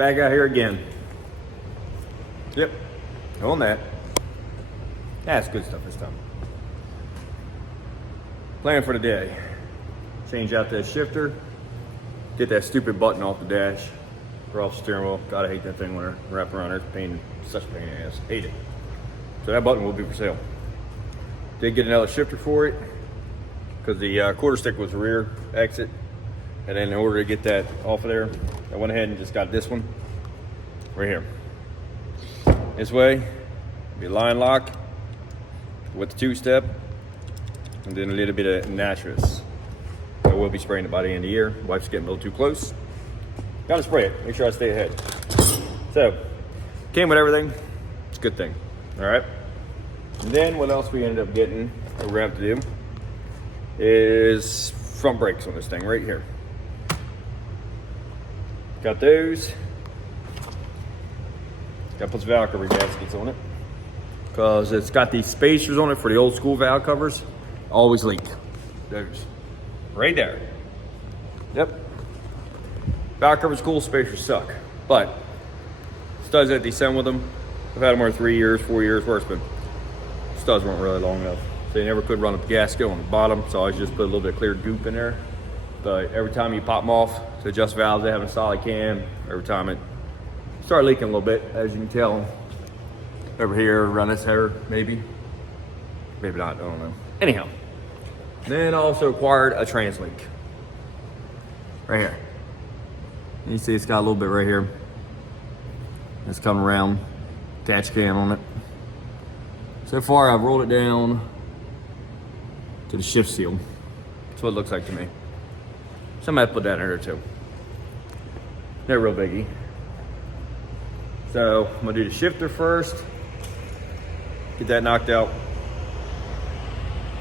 back out here again. Yep, on that. That's good stuff this time. Plan for the day. Change out that shifter. Get that stupid button off the dash. Or off the steering wheel. Gotta hate that thing when they're wrapped around there. Pain, such a pain in the ass. Hate it. So that button will be for sale. Did get another shifter for it because the quarter stick was the rear exit. And then in order to get that off of there, I went ahead and just got this one right here. This way, be line lock with the 2-step, and then a little bit of nitrous. I will be spraying it by the end of the year. Wife's getting a little too close. Gotta spray it, make sure I stay ahead. So, came with everything. It's a good thing, all right? And then what else we ended up getting, that we're gonna have to do, is front brakes on this thing right here. Got those. Got to put some valve cover gaskets on it because it's got these spacers on it for the old school valve covers. Always leak. Those. Right there. Yep. Valve cover's cool, spacers suck. But studs that they send with them, I've had them for 3 years, 4 years, worse, but studs weren't really long enough. So you never could run a gasket on the bottom, so I just put a little bit of clear goop in there. But every time you pop them off to adjust valves, they have a solid cam. Every time it started leaking a little bit, as you can tell. Over here, around this hair, maybe. Maybe not, I don't know. Anyhow, then I also acquired a TransLink. Right here. You see it's got a little bit right here. It's coming around, dash cam on it. So far, I've rolled it down to the shift seal. That's what it looks like to me. Somebody put that in there too. They're real biggie. So I'm gonna do the shifter first. Get that knocked out.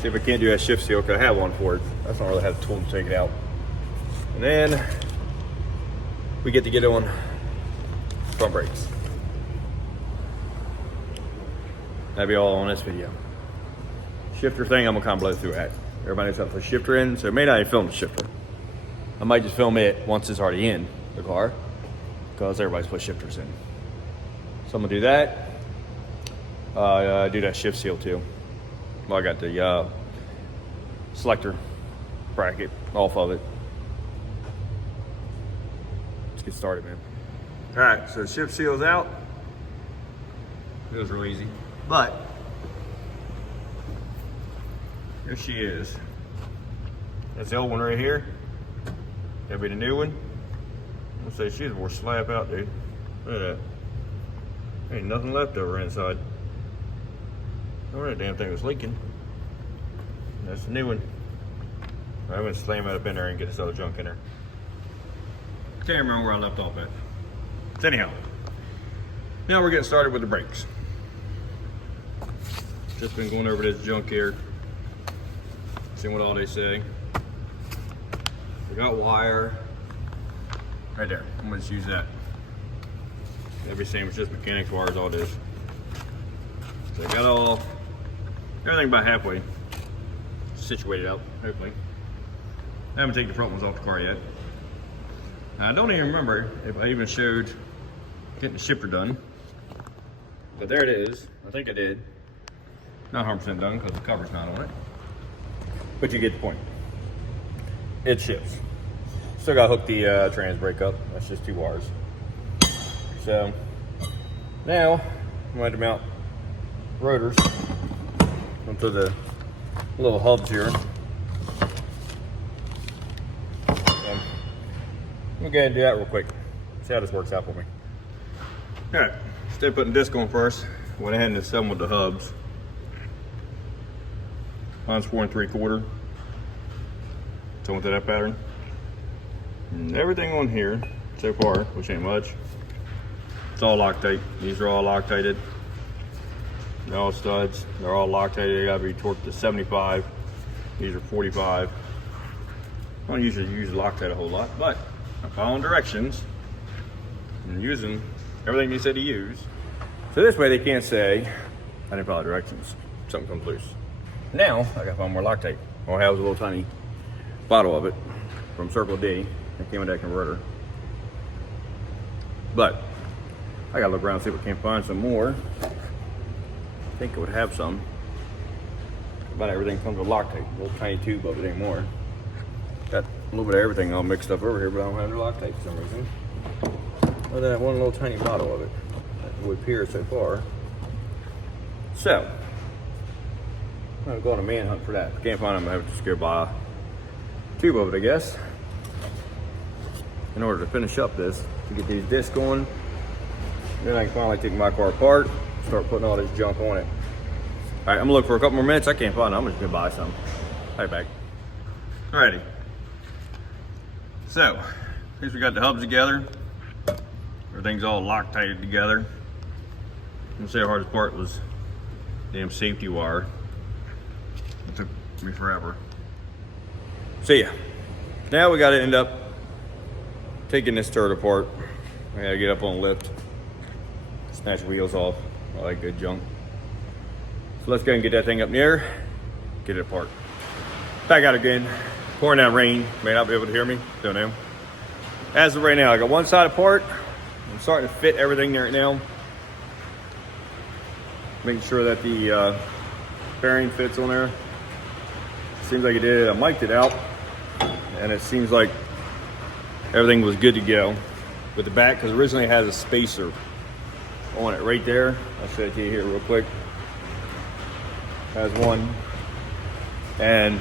See if I can't do that shift seal, because I have one for it. I just don't really have the tool to take it out. And then we get on front brakes. That'll be all on this video. Shifter thing, I'm gonna kind of blow through that. Everybody knows how to put shifter in, so it may not even film the shifter. I might just film it once it's already in the car, because everybody's put shifters in. So I'm gonna do that. Do that shift seal too. Well, I got the selector bracket off of it. Let's get started, man. All right, so shift seal's out. It was real easy, but here she is. That's the old one right here. That'll be the new one. I'll say she's more slap out, dude. Look at that. Ain't nothing left over inside. Oh, that damn thing was leaking. That's the new one. I'm gonna slam it up in there and get this other junk in there. Can't remember where I left off at. So anyhow, now we're getting started with the brakes. Just been going over this junk here, seeing what all they say. We got wire right there. I'm gonna just use that. That'd be the same as just mechanics wires, all this. So I got everything about halfway situated out, hopefully. I haven't taken the front ones off the car yet. I don't even remember if I even showed getting the shifter done. But there it is. I think I did. Not 100% done because the cover's not on it. But you get the point. It shifts. Still got to hook the trans brake up. That's just 2 wires. So now I'm going to mount rotors onto the little hubs here. We'll go ahead and do that real quick. See how this works out for me. All right, instead of putting disc on first, went ahead and assembled the hubs. Mine's 4 3/4. So I went to that pattern. And everything on here so far, which ain't much, it's all Loctite. These are all Loctited. They're all studs. They're all Loctited. They gotta be torqued to 75. These are 45. I don't usually use Loctite a whole lot, but I'm following directions and using everything they said to use. So this way they can't say, I didn't follow directions. Something comes loose. Now, I gotta find more Loctite. All I have is a little tiny bottle of it from Circle D. It came with that converter. But I gotta look around and see if we can't find some more. I think it would have some. About everything comes with Loctite. Little tiny tube of it anymore. Got a little bit of everything all mixed up over here, but I don't have the Loctite for some reason. Other than that one little tiny bottle of it that would appear so far. So, I'm gonna go on a manhunt for that. If I can't find them, I have to just go buy a tube of it, I guess, in order to finish up this, to get these discs going. Then I can finally take my car apart, start putting all this junk on it. All right, I'm gonna look for a couple more minutes. I can't find it. I'm just gonna buy some. Right back. Alrighty. So, since we got the hubs together, everything's all Loctited together. I'm gonna say the hardest part was damn safety wire. It took me forever. See ya. Now we gotta end up taking this turret apart. I gotta get up on the lift, snatch the wheels off, all that good junk. So let's go and get that thing up in the air, get it apart. Back out again, pouring down rain. May not be able to hear me, don't know. As of right now, I got one side apart. I'm starting to fit everything there right now. Making sure that the bearing fits on there. Seems like it did. I mic'd it out, and it seems like everything was good to go with the back, because originally it has a spacer on it right there. I'll show it to you here real quick. Has one, and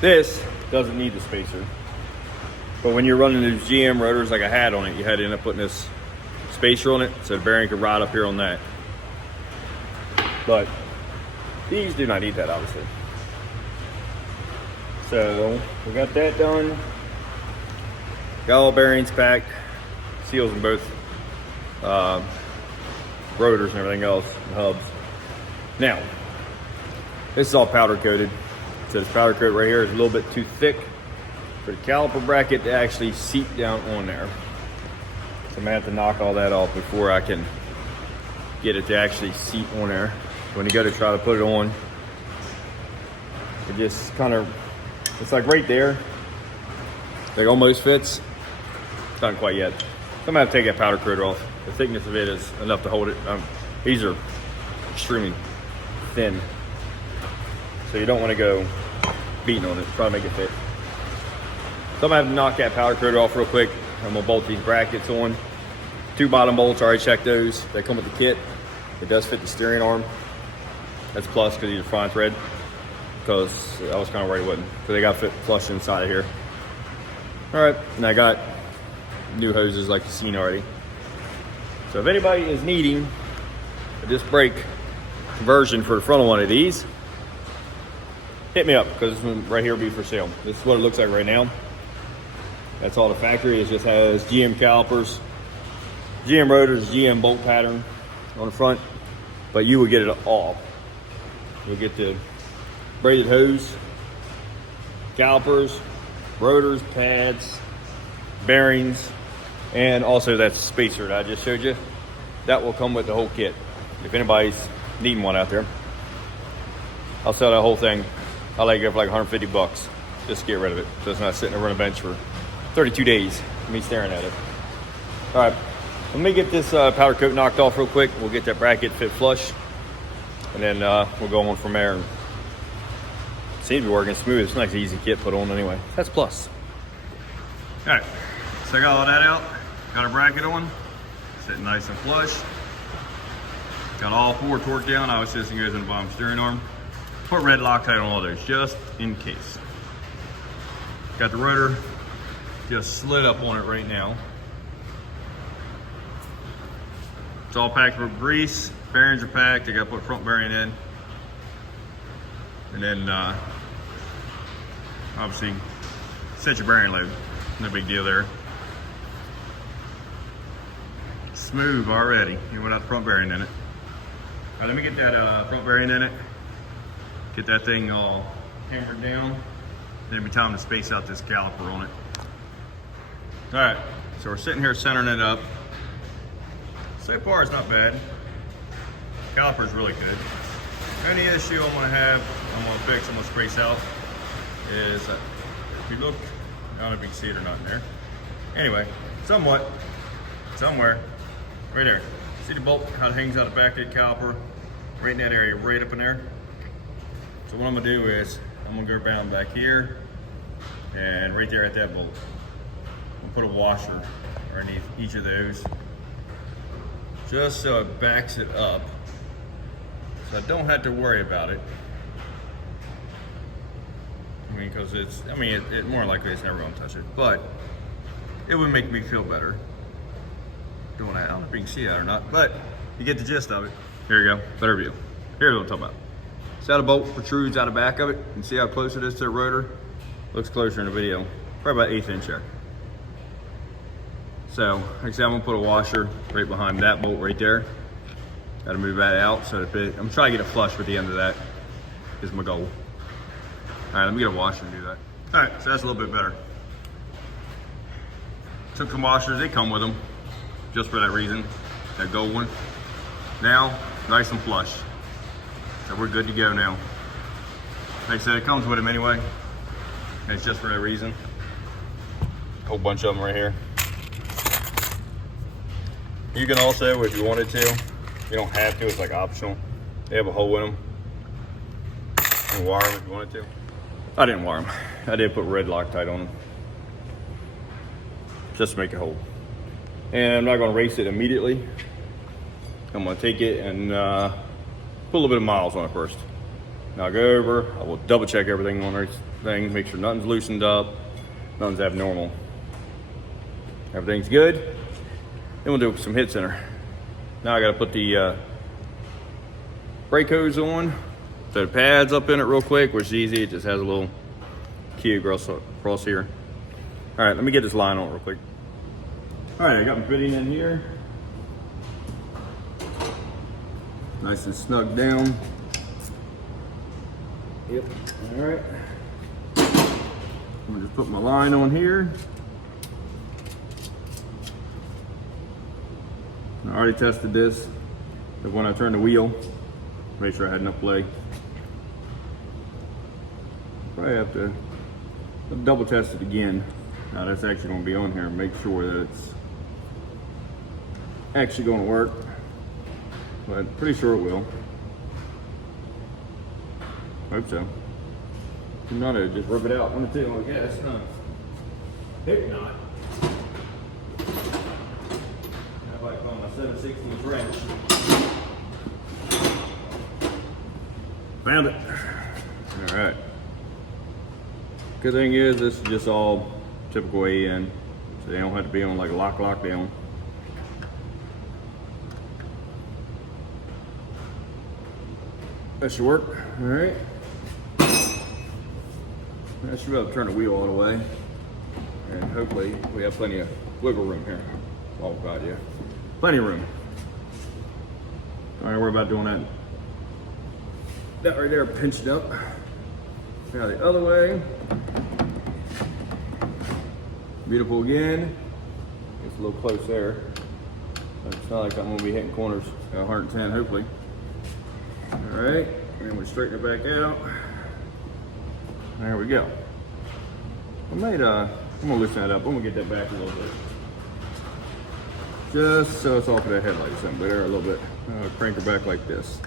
this doesn't need the spacer. But when you're running those GM rotors like I had on it, you had to end up putting this spacer on it so the bearing could ride up here on that. But these do not need that, obviously. So we got that done. Got all bearings packed, seals in both rotors and everything else, and hubs. Now, this is all powder coated. So this powder coat right here is a little bit too thick for the caliper bracket to actually seat down on there. So I'm gonna have to knock all that off before I can get it to actually seat on there. When you go to try to put it on, it just kind of, it's like right there. Like almost fits. It's not quite yet. So I'm gonna have to take that powder coat off. The thickness of it is enough to hold it. These are extremely thin. So you don't want to go beating on it, try to make it fit. So I'm gonna have to knock that powder coat off real quick. I'm gonna bolt these brackets on. 2 bottom bolts, I already checked those. They come with the kit. It does fit the steering arm. That's plus because these are fine thread. Because I was kind of worried it wouldn't. Because they got fit flush inside of here. All right, and I got new hoses like you've seen already. So if anybody is needing a disc brake conversion for the front of one of these, hit me up, because this one right here will be for sale. This is what it looks like right now. That's all the factory. It just has GM calipers, GM rotors, GM bolt pattern on the front, but you will get it all. You'll get the braided hose, calipers, rotors, pads, bearings, and also that spacer that I just showed you. That will come with the whole kit. If anybody's needing one out there, I'll sell that whole thing. I'll let you go for like 150 bucks. Just to get rid of it, so it's not sitting over on a bench for 32 days, me staring at it. All right, let me get this powder coat knocked off real quick. We'll get that bracket fit flush, and then we'll go on from there. And seems to be working smooth. It's a nice easy kit put on anyway. That's plus. All right, so I got all that out. Got a bracket on, sitting nice and flush. Got all 4 torqued down. Obviously this thing goes in the bottom steering arm. Put red Loctite on all those, just in case. Got the rotor just slid up on it right now. It's all packed with grease. Bearings are packed. I got to put front bearing in. And then, obviously, set your bearing load. No big deal there. Smooth already, even without the front bearing in it. All right, let me get that front bearing in it. Get that thing all hammered down. Then it'll be time to space out this caliper on it. All right, so we're sitting here centering it up. So far it's not bad. Caliper's really good. Only issue I'm gonna have, I'm gonna fix, I'm gonna space out, is if you look, I don't know if you can see it or not in there. Anyway, somewhere, Right there. See the bolt, how it hangs out the back of the caliper? Right in that area, right up in there. So what I'm gonna do is, I'm gonna go down back here, and right there at that bolt, I'm gonna put a washer underneath each of those, just so it backs it up, so I don't have to worry about it. I mean, because it's, it more likely it's never gonna touch it, but it would make me feel better doing that. I don't know if you can see that or not, but you get the gist of it. Here you go, better view. Here's what I'm talking about. See how the bolt protrudes out the back of it? You can see how close it is to the rotor? Looks closer in the video, probably about 1/8 inch there. So, like I said, I'm gonna put a washer right behind that bolt right there. Gotta move that out so that I'm trying to get it flush with the end of that, is my goal. All right, let me get a washer and do that. All right, so that's a little bit better. Took some washers, they come with them, just for that reason, that gold one. Now, nice and flush. So we're good to go now. Like I said, it comes with them anyway. And it's just for that reason. A whole bunch of them right here. You can also, if you wanted to, you don't have to, it's like optional. They have a hole in them. You can wire them if you wanted to. I didn't wire them. I did put red Loctite on them. Just to make it hold. And I'm not gonna race it immediately. I'm gonna take it and put a little bit of miles on it first. Now I'll go over, I will double check everything on this thing, make sure nothing's loosened up, nothing's abnormal. Everything's good. Then we'll do some hits in her. Now I gotta put the brake hose on, so the pads up in it real quick, which is easy. It just has a little key across here. All right, let me get this line on real quick. All right, I got my fitting in here. Nice and snug down. Yep, all right. I'm gonna just put my line on here. I already tested this, but when I turned the wheel, make sure I had enough play. Probably have to double test it again. Now that's actually gonna be on here, make sure that it's actually gonna work. But pretty sure it will. Hope so. If not, I'd just rub it out one or two, I guess. Huh? If not, I might call my 7/16 wrench. Found it. All right. Good thing is this is just all typical AN, so they don't have to be on like a lockdown. That should work. All right. I should be able to turn the wheel all the way, and hopefully we have plenty of wiggle room here. Oh God, yeah, plenty of room. All right, we're about doing that. That right there pinched up. Now the other way. Beautiful again. It's a little close there. It's not like I'm gonna be hitting corners at 110, hopefully. All right, and then we straighten it back out. There we go. I'm gonna loosen that up. I'm gonna get that back a little bit. Just so it's off of that headlight or something, but there a little bit. Crank her back like this.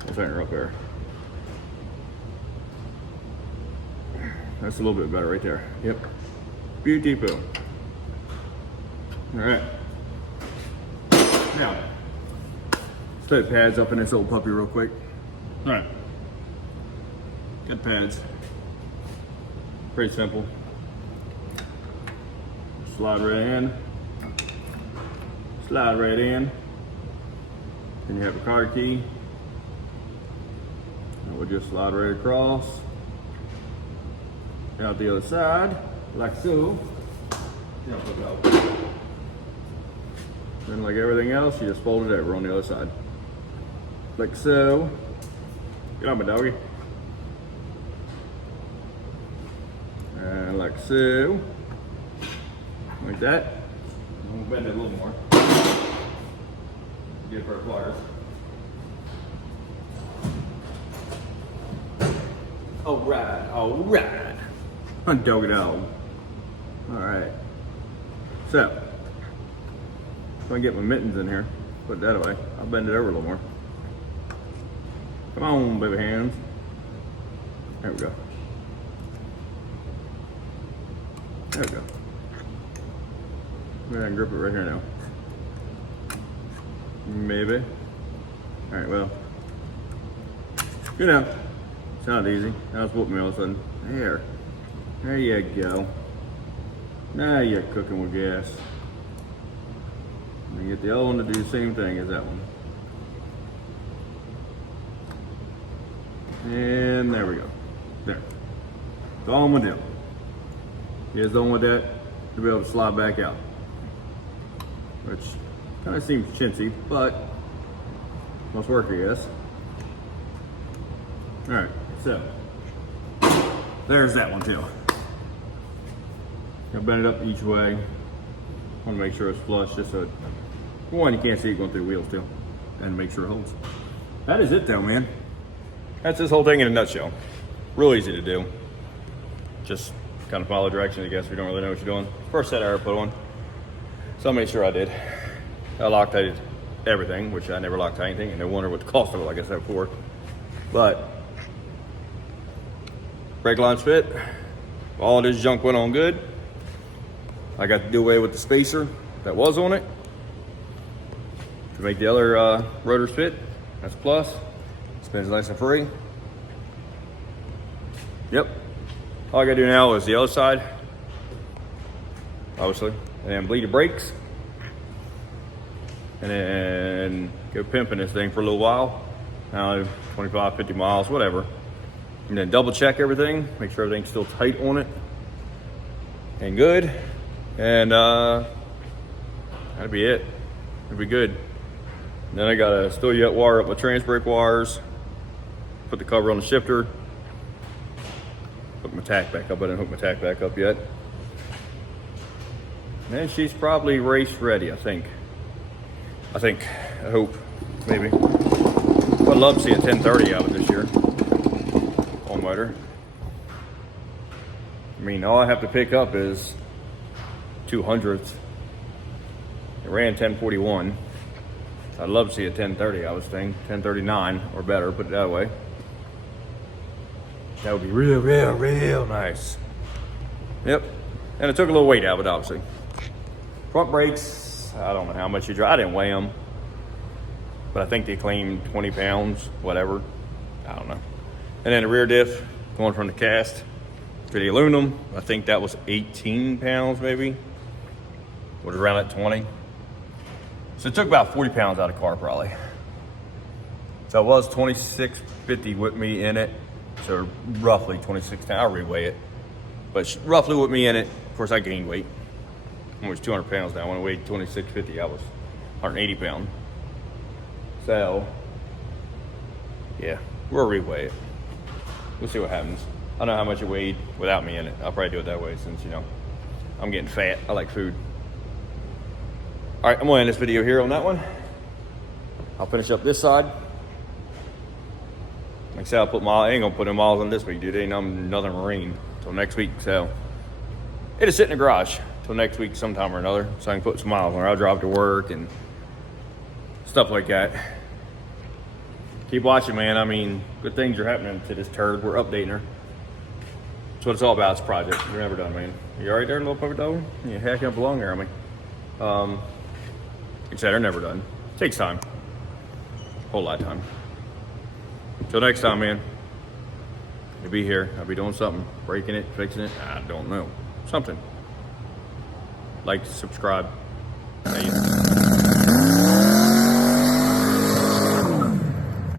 I'll tighten her up there. That's a little bit better right there. Yep. Beautiful. All right. Now, let's put pads up in this old puppy real quick. All right. Got pads. Pretty simple. Slide right in. Slide right in. Then you have a car key. And we'll just slide right across. Out the other side, like so. Then like everything else, you just fold it over on the other side. Like so. Get on my doggy. And like so. Like that. I'm gonna bend it a little more. Get it for our pliers. Alright, alright. Doggy dog. Alright. So, If I can get my mittens in here, put it that away. I'll bend it over a little more. Come on, baby hands. There we go. There we go. Maybe I can grip it right here now. Maybe. All right, well. You know, it's not easy. Now it's whooping me all of a sudden. There you go. Now you're cooking with gas. And get the other one to do the same thing as that one. And there we go. There. That's all I'm gonna do. You guys don't want that to be able to slide back out. Which kind of seems chintzy, but must work, I guess. All right, so there's that one too. I'll bend it up each way. I want to make sure it's flush, just so it, one, you can't see it going through the wheels too, and make sure it holds. That is it though, man. That's this whole thing in a nutshell. Real easy to do. Just kind of follow directions, I guess, if you don't really know what you're doing. First set I ever put on, so I'll make sure I did. I Loctited everything, which I never Loctite anything, and no wonder what the cost of it, like I said before. But brake lines fit. All this junk went on good. I got to do away with the spacer that was on it to make the other rotors fit. That's a plus. Spins nice and free. Yep. All I gotta do now is the other side, obviously, and then bleed the brakes, and then go pimping this thing for a little while. 25, 50 miles, whatever. And then double check everything, make sure everything's still tight on it and good. And that'd be it. It'd be good. And then I gotta still yet wire up my trans brake wires, put the cover on the shifter, hook my tack back up. I didn't hook my tack back up yet. And she's probably race ready, I think. I hope, maybe. I'd love to see a 1030 out of it this year. On motor. I mean, all I have to pick up is 200ths. It ran 1041. I'd love to see a 1030, I was thinking. 1039 or better, put it that way. That would be real nice. Yep. And it took a little weight out of it, obviously. Front brakes, I don't know how much you drive. I didn't weigh them. But I think they claimed 20 pounds, whatever. I don't know. And then the rear diff, going from the cast to the aluminum, I think that was 18 pounds maybe. Was around at 20. So it took about 40 pounds out of the car probably. So it was 2650 with me in it. So roughly 26, I'll reweigh it. But roughly with me in it, of course I gained weight. I was 200 pounds now. When I weighed 2650, I was 180 pounds. So, yeah, we'll reweigh it. We'll see what happens. I don't know how much it weighed without me in it. I'll probably do it that way since, you know, I'm getting fat. I like food. All right, I'm gonna end this video here on that one. I'll finish up this side. Like I said, I ain't gonna put in miles on this week, dude. Ain't another Marine till next week. So it'll sit in the garage till next week sometime or another, so I can put some miles on it. I'll drive to work and stuff like that. Keep watching, man. I mean, good things are happening to this turd. We're updating her. That's what it's all about, this project. We're never done, man. You all right there, little puppy dog? You hacking up along there on me. Like I said, they're never done. Takes time. Whole lot of time. Till next time, man. You'll be here. I'll be doing something. Breaking it, fixing it. I don't know. Something. Like, subscribe. Thank you.